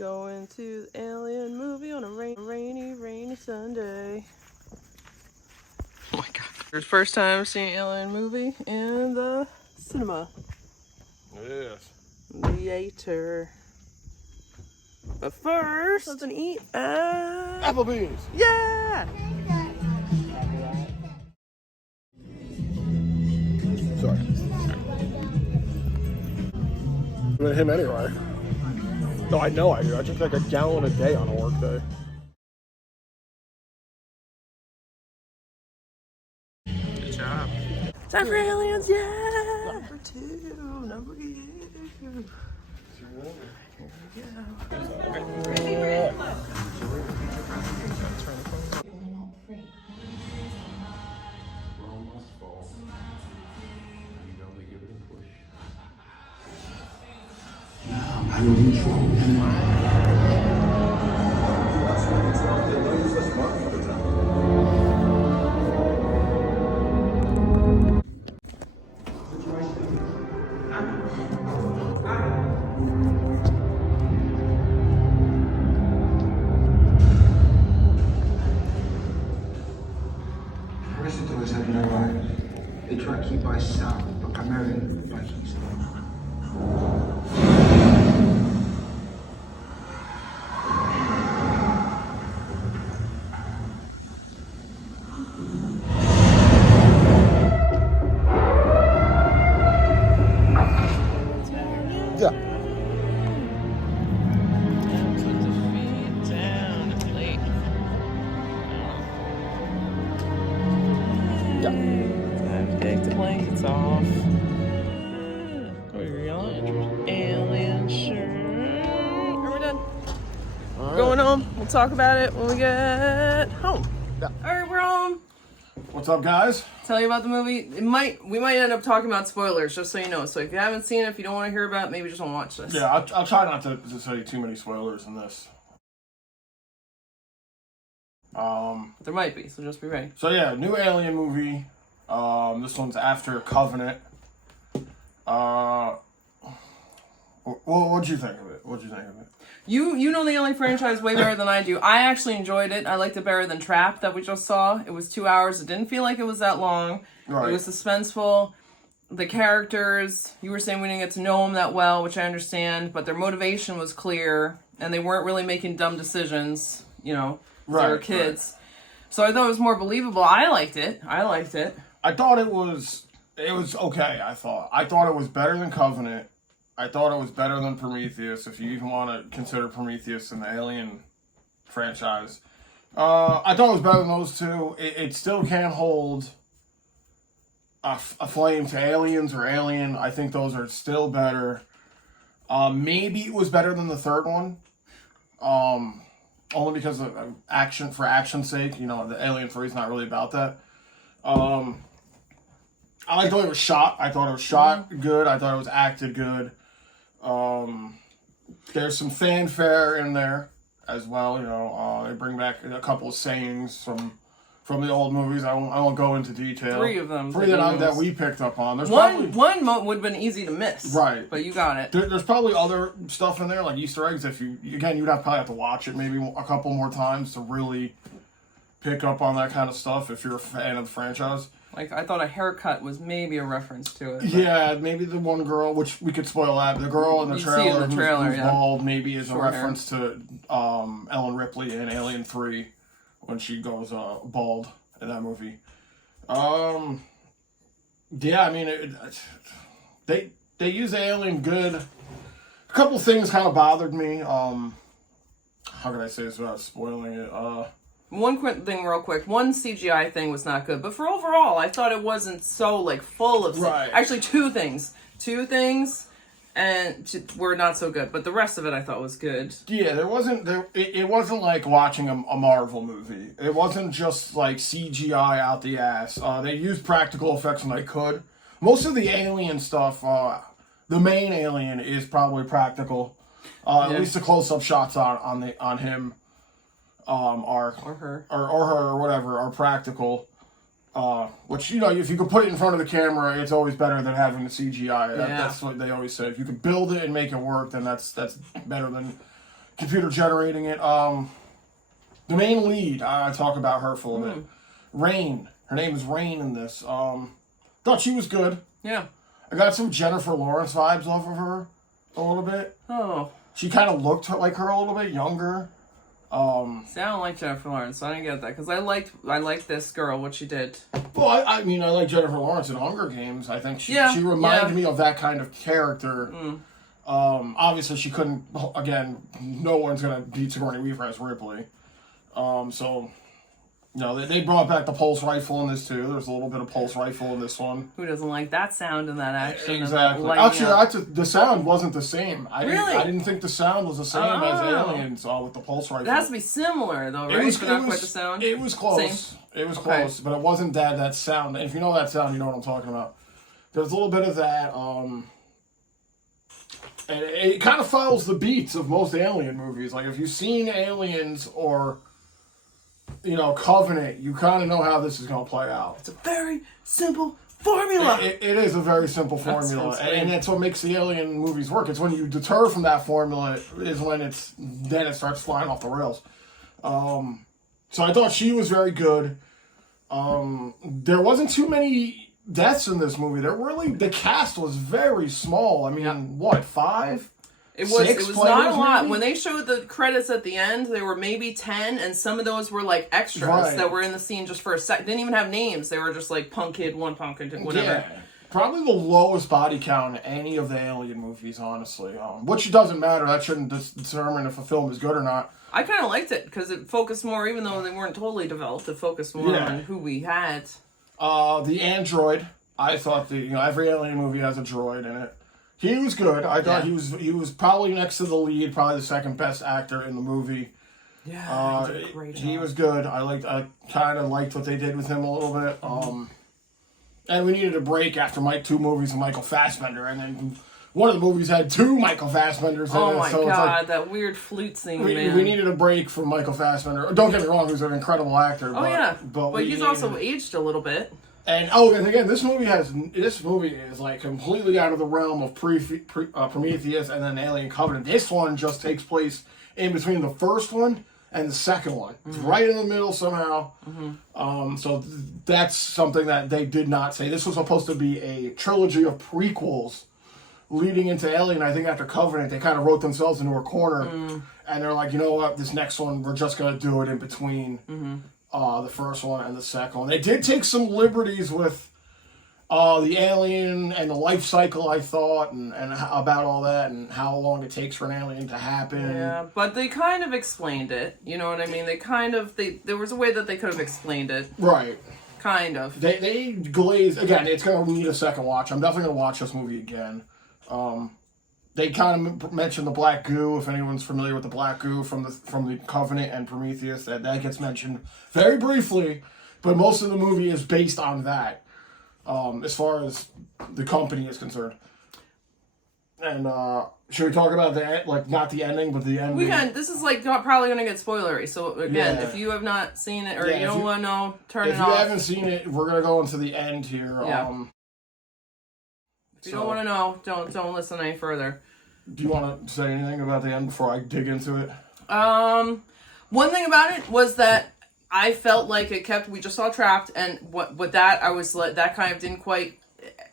Going to the Alien movie on a rainy Sunday. Oh my god. It's first time seeing Alien movie in the cinema. Yes. Theater. But first, something to eat at Applebee's. Yeah! Sorry. I'm gonna him anyway. No, I know I do. I drink like a gallon a day on a work day. Good job. Time for aliens, yeah! Number 2, number 2. Here we go. Visitors have been arrived. They try to keep us south, but primarily by east. Yeah. Put the feet down and late. Time to take the blankets off. We're on alien shirt. Are we done? All right. Going home. We'll talk about it when we get home. Yeah. Alright, we're home. What's up, guys? Tell you about the movie. We might end up talking about spoilers, just so you know. So if you haven't seen it, if you don't want to hear about it, maybe just don't watch this. Yeah, I'll try not to say too many spoilers in this. There might be, so just be ready. So yeah, new Alien movie. This one's after Covenant. What'd you think of it? You know the Alien franchise way better than I do. I actually enjoyed it. I liked it better than Trap that we just saw. It was 2 hours. It didn't feel like it was that long. Right. It was suspenseful. The characters, you were saying we didn't get to know them that well, which I understand, but their motivation was clear, and they weren't really making dumb decisions, you know, they were kids. Right. So I thought it was more believable. I liked it. I thought it was okay, I thought it was better than Covenant. I thought it was better than Prometheus, if you even want to consider Prometheus in the Alien franchise. I thought it was better than those two. It still can't hold a flame to Aliens or Alien. I think those are still better. Maybe it was better than the third one. Only because of action, for action's sake. You know, the Alien 3 is not really about that. I liked the way it was shot. I thought it was shot good. I thought it was acted good. There's some fanfare in there as well. You know, they bring back a couple of sayings from the old movies. I won't go into detail. 3 of them. 3 that we picked up on. There's one would have been easy to miss. Right. But you got it. There's probably other stuff in there, like Easter eggs. If you'd probably have to watch it maybe a couple more times to really pick up on that kind of stuff if you're a fan of the franchise. Like, I thought a haircut was maybe a reference to it. Yeah, maybe the one girl, which we could spoil that. The girl in the trailer, who's bald, maybe is a reference to Ellen Ripley in Alien 3 when she goes bald in that movie. Yeah, I mean, they use Alien good. A couple things kind of bothered me. How can I say this without spoiling it? One quick thing, real quick. One CGI thing was not good, but for overall, I thought it wasn't so like full of. Right. Actually, two things, and were not so good. But the rest of it, I thought was good. Yeah, it wasn't like watching a Marvel movie. It wasn't just like CGI out the ass. They used practical effects when they could. Most of the Alien stuff, the main Alien is probably practical. At least the close-up shots on him. Or her or whatever are practical, which, you know, if you could put it in front of the camera, it's always better than having the CGI. That's what they always say. If you could build it and make it work, then that's better than computer generating it. The main lead, I talk about her for a little bit. Rain. Her name is Rain in this. Thought she was good. Yeah. I got some Jennifer Lawrence vibes off of her a little bit. Oh. She kind of looked like her a little bit younger. See, I don't like Jennifer Lawrence, so I didn't get that because I liked this girl, what she did. Well, I mean, I like Jennifer Lawrence in Hunger Games. I think she reminded me of that kind of character. Obviously, she couldn't. Again, no one's gonna beat Sigourney Weaver as Ripley. So, you know, they brought back the pulse rifle in this too. There's a little bit of pulse rifle in this one. Who doesn't like that sound in that action? Exactly. Actually, the sound wasn't the same. I didn't think the sound was the same as Aliens with the pulse rifle. It has to be similar though, right? But not quite the sound. It was close. Same? It was close, but it wasn't that sound. And if you know that sound, you know what I'm talking about. There's a little bit of that. And it kind of follows the beats of most Alien movies. Like if you've seen Aliens or, you know, Covenant, you kind of know how this is going to play out. It's a very simple formula. It is a very simple formula, and that's what makes the Alien movies work. It's when you deter from that formula is when it starts flying off the rails. So I thought she was very good. There wasn't too many deaths in this movie. The cast was very small. I mean, what, 5? It was not a lot. When they showed the credits at the end, there were maybe 10, and some of those were like extras that were in the scene just for a sec. Didn't even have names. They were just like punk kid, one punk kid, whatever. Yeah. Probably the lowest body count in any of the Alien movies, honestly. Which doesn't matter. That shouldn't determine if a film is good or not. I kind of liked it because it focused more, even though they weren't totally developed, it focused more on who we had. The android, I thought every Alien movie has a droid in it. He was good. I thought he was probably next to the lead, probably the second best actor in the movie. Yeah, he did a great job. He was good. I kind of liked what they did with him a little bit. And we needed a break after 2 movies of Michael Fassbender, and then one of the movies had 2 Michael Fassbenders in it. Oh my God, like, that weird flute scene, man. We needed a break from Michael Fassbender. Don't get me wrong, he's an incredible actor. But he's also aged a little bit. And again, this movie is like completely out of the realm of Prometheus and then Alien Covenant. This one just takes place in between the first one and the second one. It's right in the middle somehow. So that's something that they did not say. This was supposed to be a trilogy of prequels leading into Alien. I think after Covenant, they kind of wrote themselves into a corner, and they're like, you know what, this next one, we're just going to do it in between the first one and the second one. They did take some liberties with the alien and the life cycle, I thought, and about all that, and how long it takes for an alien to happen. Yeah, but they kind of explained it. You know what I mean? There was a way that they could have explained it. Right. Kind of. They glazed, again, it's going to need a second watch. I'm definitely going to watch this movie again. They kind of mentioned the black goo, if anyone's familiar with the black goo from the Covenant and Prometheus, that gets mentioned very briefly, but most of the movie is based on that, as far as the company is concerned. And should we talk about that? Like, not the ending, but the ending? We can. This is like probably going to get spoilery. So again, if you have not seen it or you don't want to know, turn it off. If you haven't seen it, we're going to go into the end here. Yeah. If you don't want to know, don't listen any further. Do you want to say anything about the end before I dig into it? One thing about it was that I felt like we just saw Trapped, and with that, I was like, that kind of didn't quite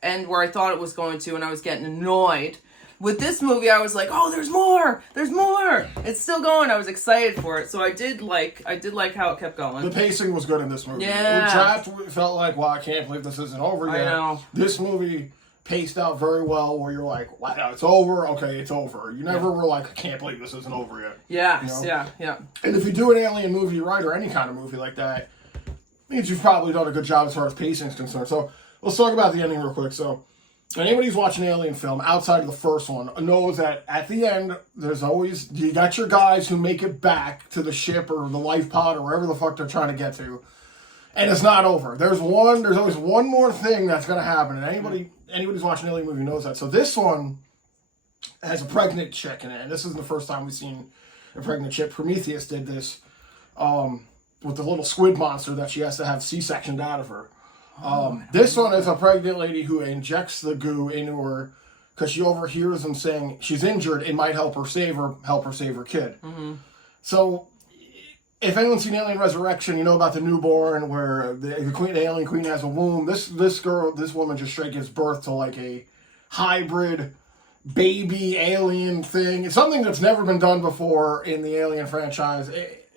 end where I thought it was going to, and I was getting annoyed. With this movie, I was like, oh, there's more! It's still going. I was excited for it, so I did like how it kept going. The pacing was good in this movie. Yeah. With Trapped, felt like, wow, I can't believe this isn't over yet. I know. This movie paced out very well, where you're like, wow, it's over. Okay, it's over. You never were like, I can't believe this isn't over yet. Yes, you know? yeah. And if you do an alien movie right, or any kind of movie like that, it means you've probably done a good job as far as pacing is concerned. So let's talk about the ending real quick. So anybody who's watching an Alien film outside of the first one knows that at the end, there's always, you got your guys who make it back to the ship or the life pod or wherever the fuck they're trying to get to. And it's not over. There's always one more thing that's going to happen. And anybody who's watching an Alien movie knows that. So this one has a pregnant chick in it. And this isn't the first time we've seen a pregnant chick. Prometheus did this with the little squid monster that she has to have C-sectioned out of her. This one is a pregnant lady who injects the goo into her because she overhears them saying she's injured. It might help her save her kid. Mm-hmm. So, if anyone's seen Alien Resurrection, you know about the newborn where the alien queen has a womb. This woman just straight gives birth to like a hybrid baby alien thing. It's something that's never been done before in the Alien franchise.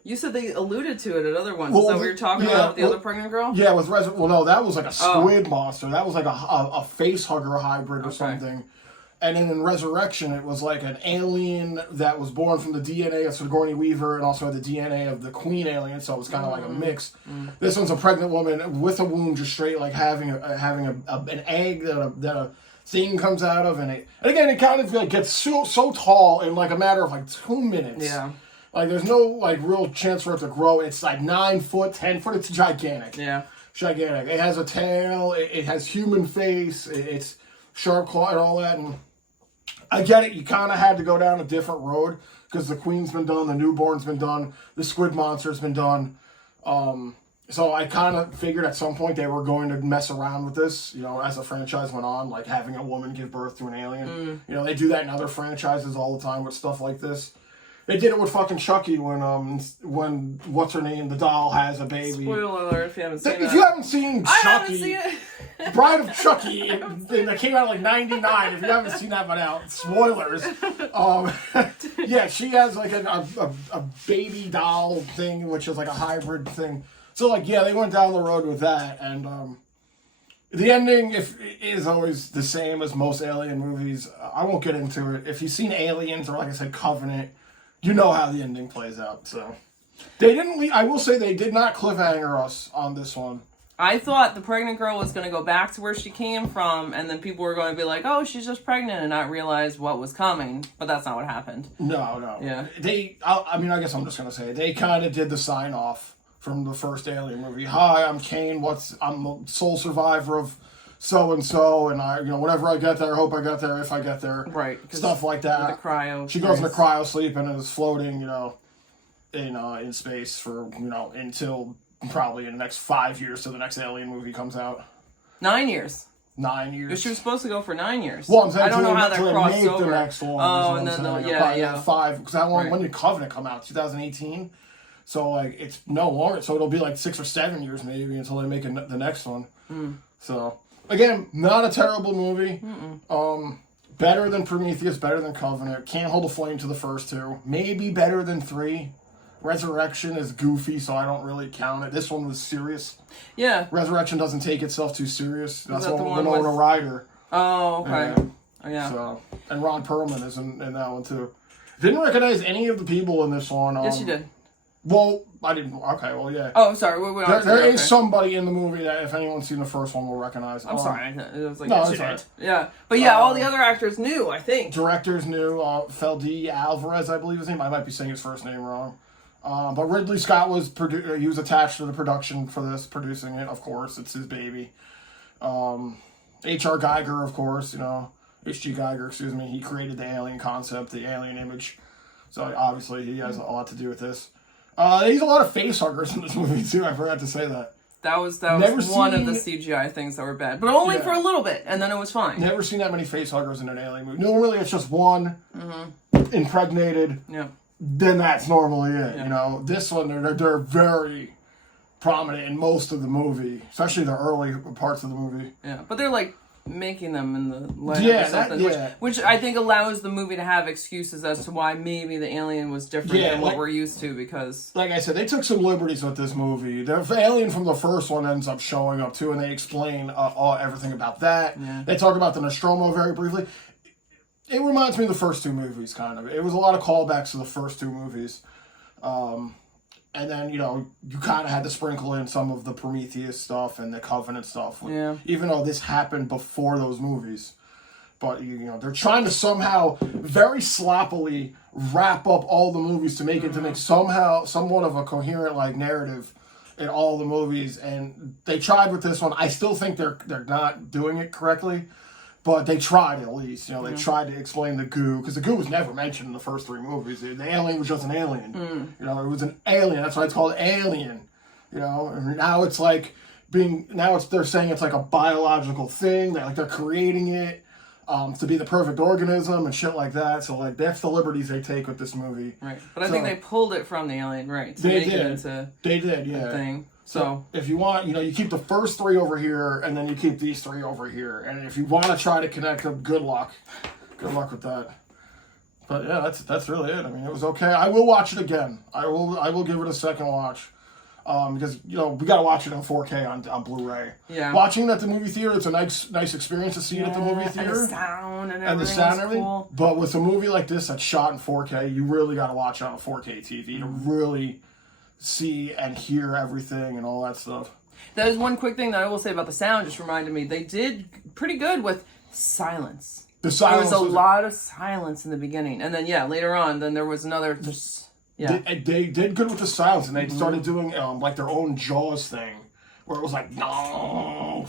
You said they alluded to it at other ones. Is that what you're talking about with the other pregnant girl? Yeah, with no, that was like a squid monster. That was like a face hugger hybrid or something. And then in Resurrection, it was like an alien that was born from the DNA of Sigourney Weaver and also had the DNA of the queen alien, so it was kind of like a mix. This one's a pregnant woman with a womb, just straight like having an egg that a thing comes out of, and again it kind of like gets so tall in like a matter of like 2 minutes. Yeah. Like there's no like real chance for it to grow. It's like 9 foot, 10 foot. It's gigantic. Yeah. Gigantic. It has a tail. It has human face. It's sharp claw and all that. And I get it. You kind of had to go down a different road because the queen's been done, the newborn's been done, the squid monster's been done. So I kind of figured at some point they were going to mess around with this, you know, as the franchise went on, like having a woman give birth to an alien. You know, they do that in other franchises all the time with stuff like this. They did it with fucking Chucky when what's her name, the doll has a baby. Spoiler alert if you haven't seen it. If you haven't seen Chucky, I haven't seen it. Bride of Chucky, that came out like 99. If you haven't seen that by now, spoilers. Yeah, she has like a baby doll thing, which is like a hybrid thing. So like, yeah, they went down the road with that, and the ending is always the same as most Alien movies. I won't get into it. If you've seen Aliens or like I said, Covenant, you know how the ending plays out. So they didn't. I will say they did not cliffhanger us on this one. I thought the pregnant girl was going to go back to where she came from, and then people were going to be like, "Oh, she's just pregnant," and not realize what was coming. But that's not what happened. No. Yeah. I guess I'm just going to say they kind of did the sign off from the first Alien movie. Hi, I'm Kane. I'm the sole survivor of so and so, and I, whenever I get there, I hope I get there. If I get there, right? Stuff like that. The cryo. She goes into cryo sleep and is floating, in space for until probably in the next 5 years till the next Alien movie comes out. 9 years. 9 years. She was supposed to go for 9 years. Well, I'm saying I don't know how that crossed over. The next one. Oh, and then yeah. 5 because that one. When did Covenant come out? 2018. So like it's no longer. So it'll be like 6 or 7 years maybe until they make the next one. So again, not a terrible movie. Better than Prometheus, better than Covenant. Can't hold a flame to the first two. Maybe better than 3. Resurrection is goofy, so I don't really count it. This one was serious. Yeah. Resurrection doesn't take itself too serious. That's the one with Winona Ryder. Oh, okay. Yeah. So, and Ron Perlman is in that one too. Didn't recognize any of the people in this one. Yes, you did. Well, I didn't. Okay, well, yeah. Oh, sorry. There is somebody in the movie that if anyone's seen the first one will recognize. I'm sorry. It was like no, it's right. Yeah. But yeah, all the other actors knew, I think. Directors knew. Feldy Alvarez, I believe his name. I might be saying his first name wrong. But Ridley Scott was he was attached to the production for this, producing it, of course. It's his baby. H.R. Geiger, of course, H.G. Geiger, excuse me. He created the alien concept, the alien image. So obviously he has a lot to do with this. He's a lot of face huggers in this movie too. I forgot to say that. That was one of the CGI things that were bad, but only for a little bit, and then it was fine. Never seen that many face huggers in an alien movie. Normally it's just one impregnated. Yeah. Then that's normally it. Yeah. This one they're very prominent in most of the movie, especially the early parts of the movie. Yeah, but they're like making them in the lineup or something, which I think allows the movie to have excuses as to why maybe the alien was different than what we're used to, because like I said, they took some liberties with this movie. The alien from the first one ends up showing up too, and they explain everything about that. Yeah. They talk about the Nostromo very briefly. It reminds me of the first two movies, kind of. It was a lot of callbacks to the first two movies. And then, you kind of had to sprinkle in some of the Prometheus stuff and the Covenant stuff. Yeah. Even though this happened before those movies. But, they're trying to somehow very sloppily wrap up all the movies to make it to make somewhat of a coherent, narrative in all the movies. And they tried with this one. I still think they're not doing it correctly. But they tried at least, They tried to explain the goo, because the goo was never mentioned in the first 3 movies. The alien was just an alien. It was an alien. That's why it's called Alien. And now it's they're saying it's like a biological thing. They're creating it. to be the perfect organism and shit like that. So like that's the liberties they take with this movie. Right, but I think they pulled it from the Alien, right? To they make did. It into they did, yeah. Thing. So if you want, you keep the first 3 over here, and then you keep these 3 over here. And if you want to try to connect them, good luck. Good luck with that. But yeah, that's really it. I mean, it was okay. I will watch it again. I will give it a second watch. Because we gotta watch it in 4K on Blu-ray. Yeah. Watching it at the movie theater, it's a nice experience to see it at the movie theater. And the sound and And the everything sound was and everything. cool. But with a movie like this that's shot in 4K, you really gotta watch it on a 4K TV to really see and hear everything and all that stuff. That is one quick thing that I will say about the sound. Just reminded me they did pretty good with silence. The silence. There was a lot of silence in the beginning, and then later on, then there was another just. Yeah. They did good with the silence, and they started doing like their own Jaws thing, where it was like no,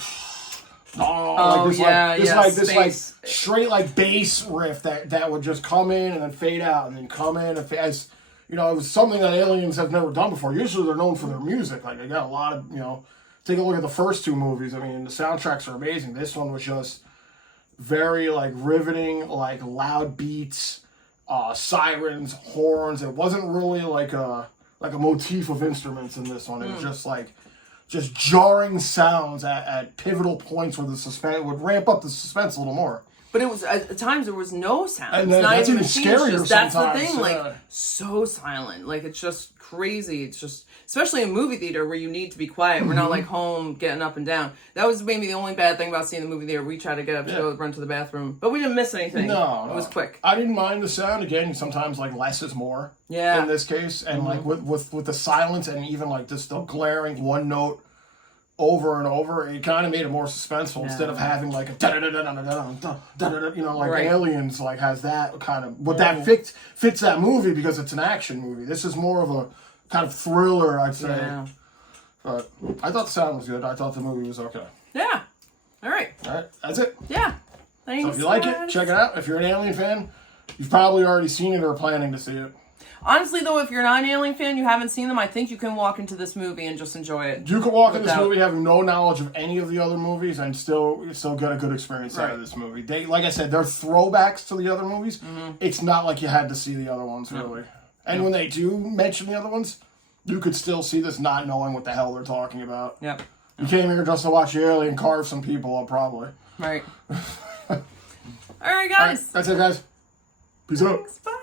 this straight like bass riff that would just come in and then fade out and then come in and as it was something that aliens have never done before. Usually they're known for their music, like they got a lot of Take a look at the first 2 movies. I mean, the soundtracks are amazing. This one was just very like riveting, like loud beats. Sirens, horns. It wasn't really like a motif of instruments in this one. It was just jarring sounds at pivotal points where the suspense would ramp up the suspense a little more. But it was at times there was no sound. And it's not that's even machines, scarier that's sometimes. the thing, like so silent. Like it's just crazy. It's just especially in movie theater where you need to be quiet. We're not like home getting up and down. That was maybe the only bad thing about seeing the movie theater. We tried to get up to go run to the bathroom, but we didn't miss anything. No, it was quick. I didn't mind the sound. Again, sometimes like less is more. Yeah. In this case, and like with the silence and even like just the glaring one note over and over, it kind of made it more suspenseful instead of having like a like Aliens like has that kind of that fits that movie because it's an action movie. This is more of a kind of thriller, I'd say. Yeah. But I thought the sound was good. I thought the movie was okay. Yeah. All right. That's it. Yeah. Thanks. So if you like it, check it out. If you're an Alien fan, you've probably already seen it or are planning to see it. Honestly, though, if you're not an Alien fan, you haven't seen them, I think you can walk into this movie and just enjoy it. You can walk into this movie having no knowledge of any of the other movies and still get a good experience out of this movie. They, like I said, they're throwbacks to the other movies. It's not like you had to see the other ones, really. And when they do mention the other ones, you could still see this not knowing what the hell they're talking about. Yep. You came here just to watch the Alien carve some people up, probably. Right. All right, guys. That's it, guys. Peace out. Thanks, bye.